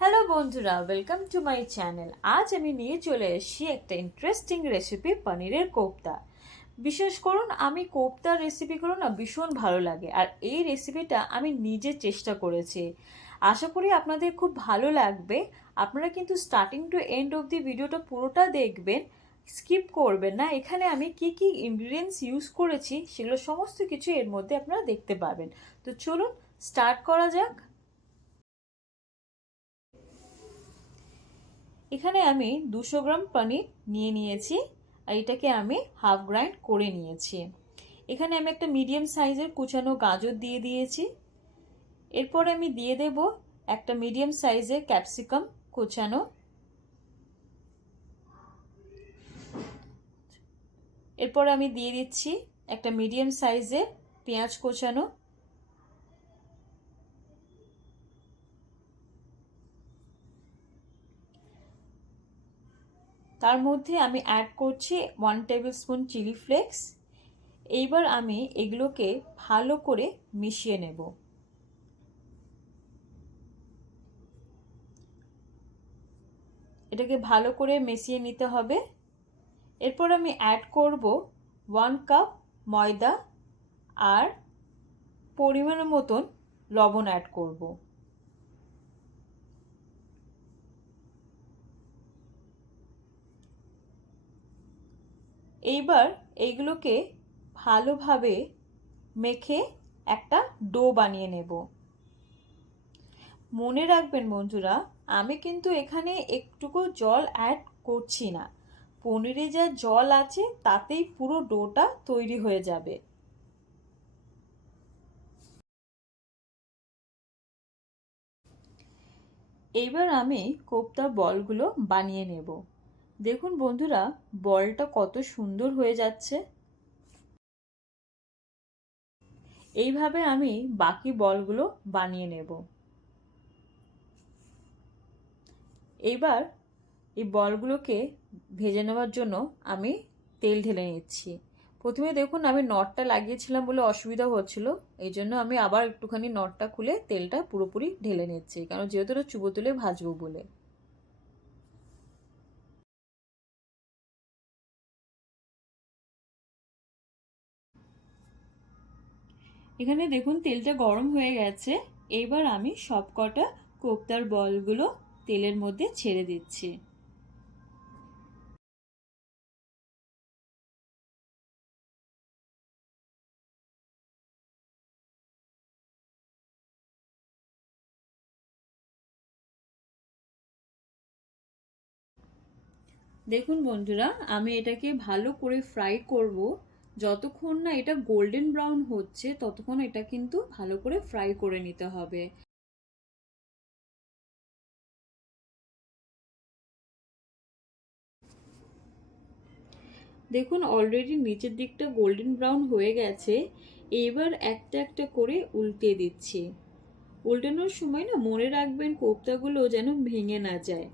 Hello বন্ধুরা, welcome to my channel. আজ আমি নিয়ে চলে এসেছি একটা ইন্টারেস্টিং রেসিপি, পনিরের কোফতা। বিশেষ করুন আমি কোফতার রেসিপিগুলো না ভীষণ ভালো লাগে, আর এই রেসিপিটা আমি নিজে চেষ্টা করেছি। আশা করি আপনাদের খুব ভালো লাগবে। আপনারা কিন্তু starting two end of the ভিডিওটা পুরোটা দেখবেন, স্কিপ করবেন না। এখানে আমি কি কি ইনগ্রিডিয়েন্টস ইউজ করেছি সেগুলো সমস্ত কিছু এর মধ্যে আপনারা দেখতে পাবেন। তো চলুন স্টার্ট করা যাক। এখানে আমি 200 গ্রাম পনির নিয়ে নিয়েছি, আর এটাকে আমি হাফ গ্রাইন্ড করে নিয়েছি। এখানে আমি একটা মিডিয়াম সাইজের কুচানো গাজর দিয়ে দিয়েছি। এরপরে আমি দিয়ে দেব একটা মিডিয়াম সাইজের ক্যাপসিকাম কুচানো। এরপরে আমি দিয়ে দিচ্ছি একটা মিডিয়াম সাইজের পেঁয়াজ কুচানো। তার মধ্যে আমি অ্যাড করছি 1 টেবিল স্পুন চিলি ফ্লেক্স। এইবার আমি এগুলোকে ভালো করে মিশিয়ে নেব। এটাকে ভালো করে মিশিয়ে নিতে হবে। এরপর আমি অ্যাড করব 1 কাপ ময়দা আর পরিমাণ মতন লবণ অ্যাড করব। এইবার এইগুলোকে ভালোভাবে মেখে একটা ডো বানিয়ে নেব। মনে রাখবেন বন্ধুরা, আমি কিন্তু এখানে একটুকু জল অ্যাড করছি না। পনিরে যা জল আছে তাতেই পুরো ডোটা তৈরি হয়ে যাবে। এইবার আমি কোফতার বলগুলো বানিয়ে নেব। দেখুন বন্ধুরা, বলটা কত সুন্দর হয়ে যাচ্ছে। এইভাবে আমি বাকি বলগুলো বানিয়ে নেব। এইবার এই বলগুলোকে ভেজে নেওয়ার জন্য আমি তেল ঢেলে নিচ্ছি। প্রথমে দেখুন আমি নটটা লাগিয়েছিলাম বলে অসুবিধা হচ্ছিল, এই জন্য আমি আবার একটুখানি নটটা খুলে তেলটা পুরোপুরি ঢেলে নিচ্ছি, কারণ যেহেতু এটা চুবো তুলে ভাজবো বলে। এখানে দেখুন তেলটা গরম হয়ে গেছে। এইবার আমি সবকটা কোফতার বলগুলো তেলের মধ্যে ছেড়ে দিচ্ছি। দেখুন বন্ধুরা, আমি এটাকে ভালো করে ফ্রাই করব। যতক্ষণ না এটা গোল্ডেন ব্রাউন হচ্ছে ততক্ষণ এটা কিন্তু ভালো করে ফ্রাই করে নিতে হবে। দেখুন অলরেডি নিচের দিকটা গোল্ডেন ব্রাউন হয়ে গেছে। এবার একটা একটা করে উল্টে দিচ্ছি। উল্টানোর সময় না মনে রাখবেন কোফতাগুলো যেন ভেঙে না যায়।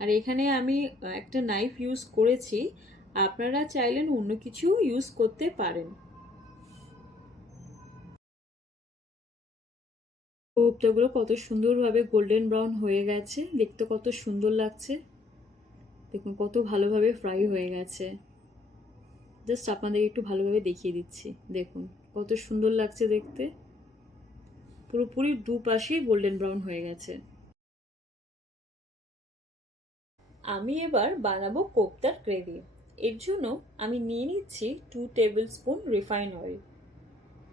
আর এখানে আমি একটা নাইফ ইউজ করেছি, আপনারা চাইলেন অন্য কিছু ইউজ করতে পারেন। কোফতাগুলো কত সুন্দরভাবে গোল্ডেন ব্রাউন হয়ে গেছে, দেখতে কত সুন্দর লাগছে। দেখুন কত ভালোভাবে ফ্রাই হয়ে গেছে। জাস্ট আপনাদের একটু ভালোভাবে দেখিয়ে দিচ্ছি। দেখুন কত সুন্দর লাগছে দেখতে, পুরোপুরি দুপাশেই গোল্ডেন ব্রাউন হয়ে গেছে। আমি এবার বানাবো কোফতার গ্রেভি। এর জন্য আমি নিয়ে নিচ্ছি 2 টেবিল স্পুন রিফাইন অয়েল।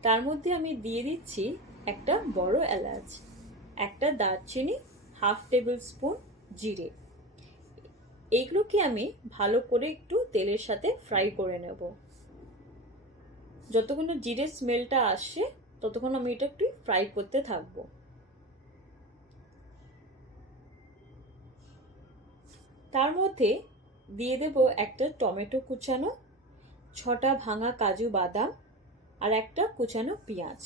তার মধ্যে আমি দিয়ে দিচ্ছি একটা বড় এলাচ, একটা দারচিনি, হাফ টেবিল স্পুন জিরে। এইগুলোকে আমি ভালো করে একটু তেলের সাথে ফ্রাই করে নেব। যতক্ষণ না জিরের স্মেলটা আসে ততক্ষণ আমি এটা একটু ফ্রাই করতে থাকবো। তার মধ্যে দিয়ে দেব একটা টমেটো কুচানো, 6টা ভাঙা কাজু বাদাম, আর একটা কুচানো পেঁয়াজ।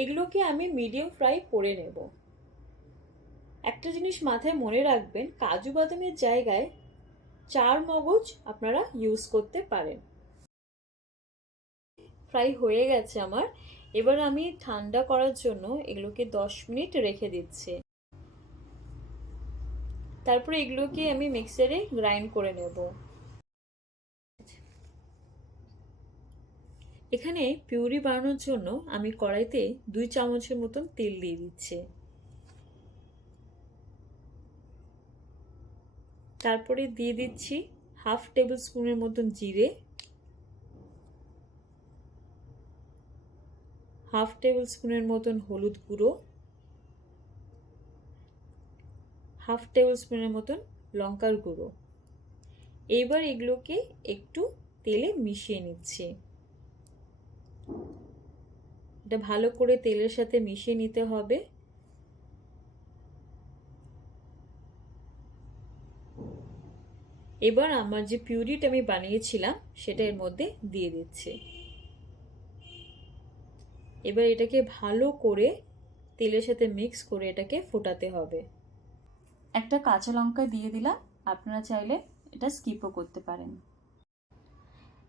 এগুলোকে আমি মিডিয়াম ফ্রাই করে নেব। একটা জিনিস মাথায় মনে রাখবেন, কাজু বাদামের জায়গায় 4 মগজ আপনারা ইউজ করতে পারেন। ফ্রাই হয়ে গেছে আমার। এবার আমি ঠান্ডা করার জন্য এগুলোকে 10 মিনিট রেখে দিচ্ছি। তারপরে এগুলোকে আমি মিক্সারে গ্রাইন্ড করে নেব। এখানে পিউরি বানানোর জন্য আমি কড়াইতে 2 চামচের মতন তেল দিয়ে দিচ্ছি। তারপরে দিয়ে দিচ্ছি হাফ টেবিল স্পুনের মতন জিরে, হাফ টেবিল স্পুনের মতন হলুদ গুঁড়ো, হাফ টেবিল স্পুনের মতন লঙ্কার গুঁড়ো। এইবার এগুলোকে একটু তেলে মিশিয়ে নিচ্ছি। এটা ভালো করে তেলের সাথে মিশিয়ে নিতে হবে। এবার আমার যে পিউরিটা আমি বানিয়েছিলাম সেটা এর মধ্যে দিয়ে দিচ্ছি। এবার এটাকে ভালো করে তেলের সাথে মিক্স করে এটাকে ফোটাতে হবে। একটা কাঁচা লঙ্কা দিয়ে দিলাম, আপনারা চাইলে এটা স্কিপও করতে পারেন।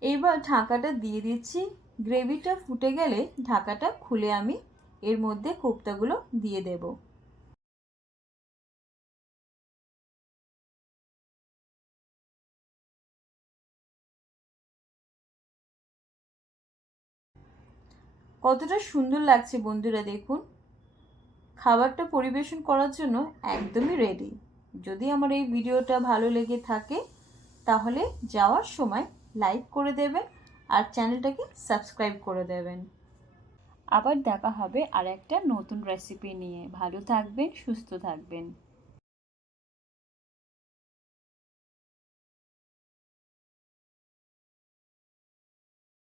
এইবার ঢাকাটা দিয়ে দিচ্ছি। গ্রেভিটা ফুটে গেলে ঢাকাটা খুলে আমি এর মধ্যে কোপ্তাগুলো দিয়ে দেব। কতটা সুন্দর লাগছে বন্ধুরা, দেখুন। খাবারটা পরিবেশন করার জন্য একদমই রেডি। যদি আমার এই ভিডিওটা ভালো লেগে থাকে তাহলে যাওয়ার সময় লাইক করে দেবেন আর চ্যানেলটাকে সাবস্ক্রাইব করে দেবেন। আবার দেখা হবে আর একটা নতুন রেসিপি নিয়ে। ভালো থাকবেন, সুস্থ থাকবেন।